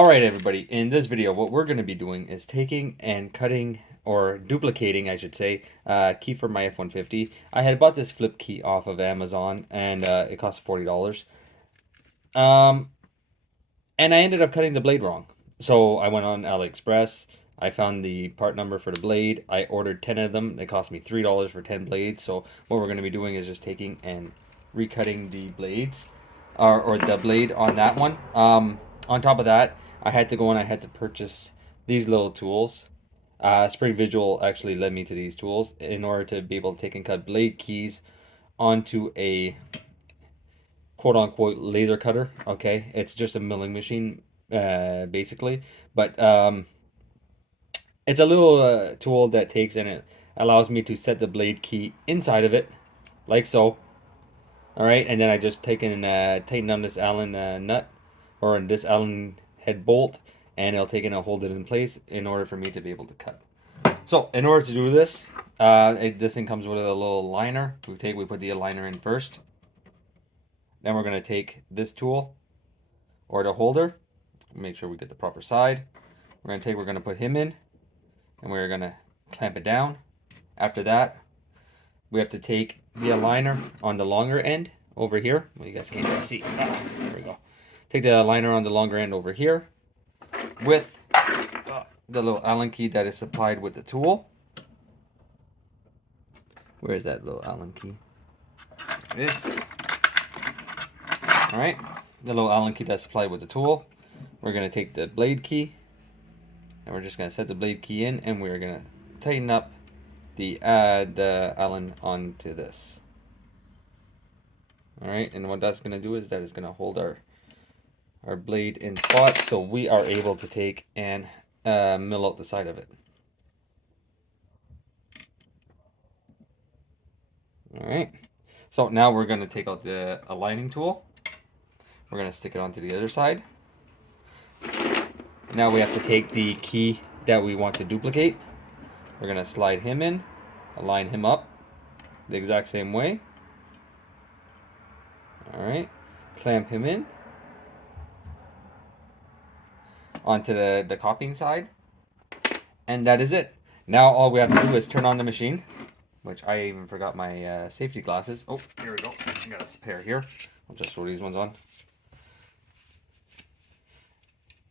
Alright everybody, in this video what we're going to be doing is taking and cutting, or duplicating I should say, key for my F150. I had bought this flip key off of Amazon and it cost $40. Um, and I ended up cutting the blade wrong. So I went on AliExpress, I found the part number for the blade, I ordered 10 of them, they cost me $3 for 10 blades. So what we're going to be doing is just taking and recutting the blades, or the blade on that one. On top of that, I had to go and I had to purchase these little tools. Spring Visual actually led me to these tools in order to be able to take and cut blade keys onto a quote-unquote laser cutter. Okay, it's just a milling machine, basically, but it's a little tool that takes and it allows me to set the blade key inside of it, like so. All right, and then I just take and tighten down this Allen nut, or this Allen head bolt, and it'll take and I'll hold it in place in order for me to be able to cut. So in order to do this, this thing comes with a little liner. We put the liner in first. Then we're going to take this tool, or the holder, make sure we get the proper side. We're going to put him in, and we're going to clamp it down. After that, we have to take the aligner on the longer end over here. Well, you guys can't really see. There we go. Take the aligner on the longer end over here with the little Allen key that is supplied with the tool. Where is that little Allen key? There it is. All right, the little Allen key that's supplied with the tool. We're going to take the blade key, and we're just going to set the blade key in, and we're going to tighten up the Allen onto this. All right, and what that's going to do is that is going to hold our blade in spot, so we are able to take and mill out the side of it. All right, so now we're going to take out the aligning tool. We're going to stick it onto the other side. Now we have to take the key that we want to duplicate. We're going to slide him in, align him up the exact same way. All right, clamp him in onto the copying side, and that is it. Now all we have to do is turn on the machine, which I even forgot my safety glasses. Oh, here we go. I got a pair here. I'll just throw these ones on.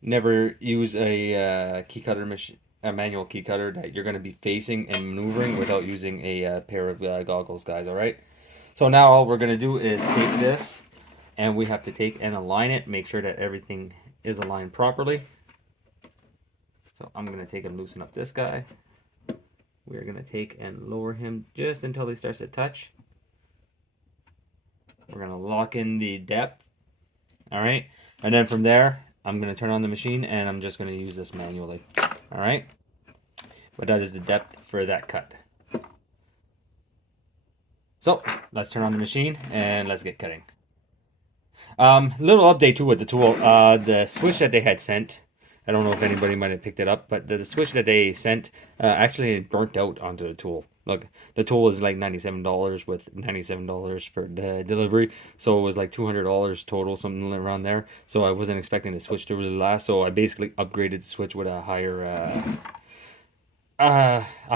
Never use a key cutter machine, a manual key cutter that you're going to be facing and maneuvering without using a pair of goggles, guys. All right. So now all we're going to do is take this, and we have to take and align it, make sure that everything is aligned properly. So I'm going to take and loosen up this guy. We're going to take and lower him just until he starts to touch. We're going to lock in the depth. All right. And then from there, I'm going to turn on the machine, and I'm just going to use this manually. All right. But that is the depth for that cut. So let's turn on the machine and let's get cutting. Little update too with the tool. The switch that they had sent, I don't know if anybody might have picked it up, but the switch that they sent actually burnt out onto the tool. Look, the tool is like $97 with $97 for the delivery, so it was like $200 total, something around there. So I wasn't expecting the switch to really last, so I basically upgraded the switch with a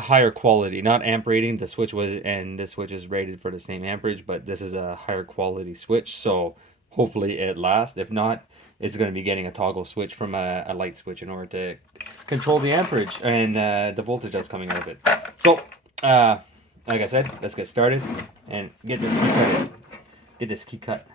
higher quality, not amp rating. The switch was, and this switch is rated for the same amperage, but this is a higher quality switch, so hopefully it lasts. If not, it's going to be getting a toggle switch from a light switch in order to control the amperage and the voltage that's coming out of it. So like I said, let's get started and get this key cut in. Get this key cut.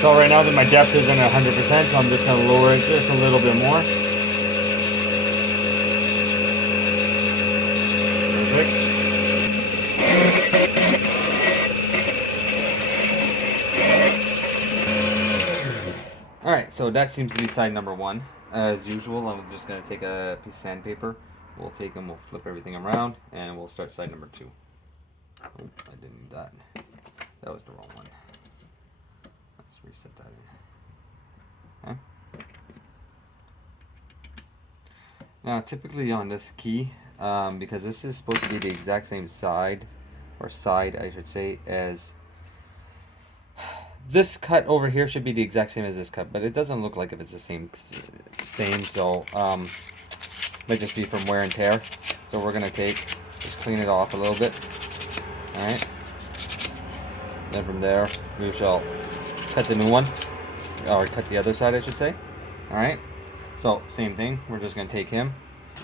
So right now that my depth isn't 100%, so I'm just going to lower it just a little bit more. Perfect. Alright, so that seems to be side number one. As usual, I'm just going to take a piece of sandpaper. We'll take them, we'll flip everything around, and we'll start side number two. Oh, I didn't do that. That was the wrong one. Let's reset that in. Okay. Now, typically on this key, because this is supposed to be the exact same side, or side, I should say, as this cut over here should be the exact same as this cut, but it doesn't look like if it's the same. So might just be from wear and tear. So we're gonna just clean it off a little bit. All right. Then from there, we shall cut the new one, or cut the other side, I should say. All right. So same thing. We're just gonna take him.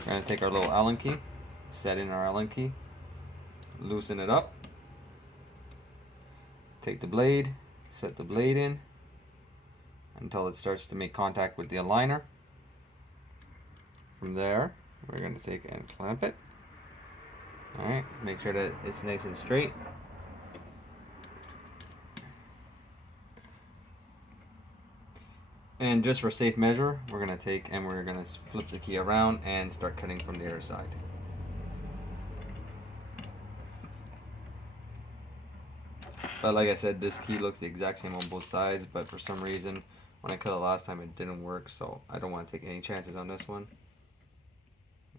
We're gonna take our little Allen key, set in our Allen key, loosen it up. Take the blade, set the blade in until it starts to make contact with the aligner. From there, we're going to take and clamp it. Alright, make sure that it's nice and straight. And just for safe measure, we're going to take and we're going to flip the key around and start cutting from the other side. But like I said, this key looks the exact same on both sides, but for some reason, when I cut it last time, it didn't work, so I don't want to take any chances on this one.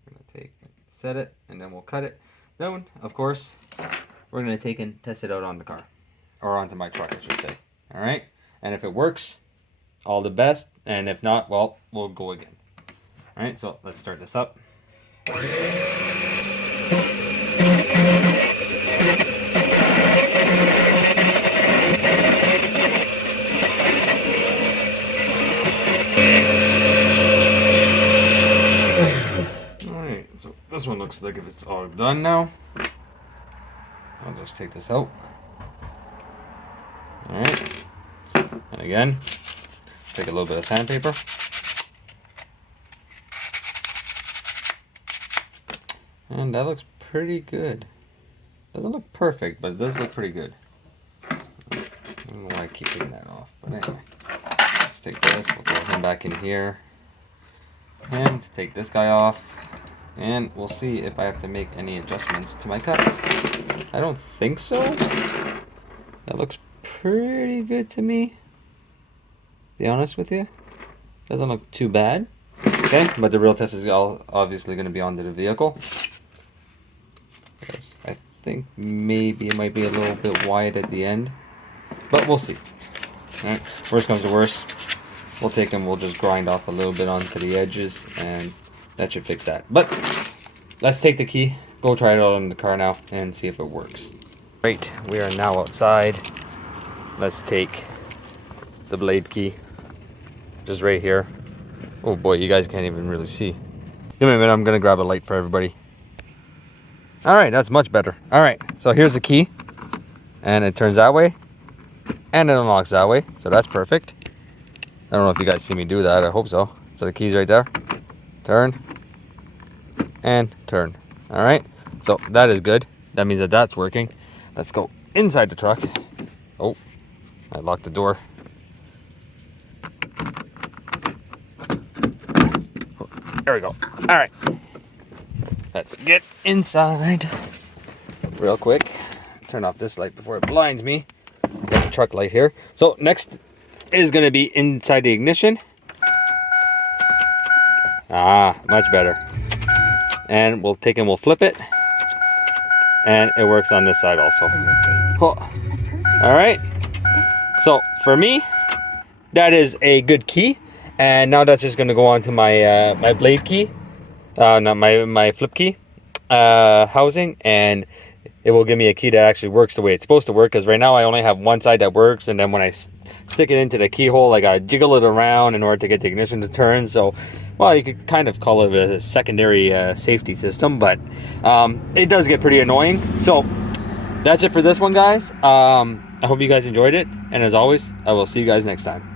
We're going to take and set it, and then we'll cut it. Then, of course, we're going to take and test it out on the car, or onto my truck, I should say. All right? And if it works, all the best, and if not, well, we'll go again. All right, so let's start this up. So this one looks like if it's all done now. I'll just take this out. Alright. And again, take a little bit of sandpaper. And that looks pretty good. Doesn't look perfect, but it does look pretty good. I don't know why I keep taking that off, but anyway. Let's take this, we'll throw him back in here. And take this guy off. And we'll see if I have to make any adjustments to my cuts. I don't think so. That looks pretty good to me, to be honest with you. Doesn't look too bad. Okay, but the real test is obviously going to be onto the vehicle. Yes, I think maybe it might be a little bit wide at the end, but we'll see. Alright, worst comes to worst, we'll take and we'll just grind off a little bit onto the edges, and that should fix that. But let's take the key, go try it out on the car now, and see if it works. Great, we are now outside. Let's take the blade key, just right here. Oh boy, you guys can't even really see. Give me a minute, I'm gonna grab a light for everybody. All right, that's much better. All right, so here's the key, and it turns that way, and it unlocks that way, so that's perfect. I don't know if you guys see me do that, I hope so. So the key's right there. Turn, and turn. All right, so that is good. That means that that's working. Let's go inside the truck. Oh, I locked the door. There we go. All right, let's get inside real quick. Turn off this light before it blinds me. Got the truck light here. So next is going to be inside the ignition. Ah, much better. And we'll take and we'll flip it, and it works on this side also. Oh. All right, so for me, that is a good key. And now that's just going to go on to my my blade key, not my flip key housing, and it will give me a key that actually works the way it's supposed to work. Because right now I only have one side that works, and then when I stick it into the keyhole, I gotta jiggle it around in order to get the ignition to turn. So, well, you could kind of call it a secondary safety system, but it does get pretty annoying. So that's it for this one, guys. I hope you guys enjoyed it, and as always, I will see you guys next time.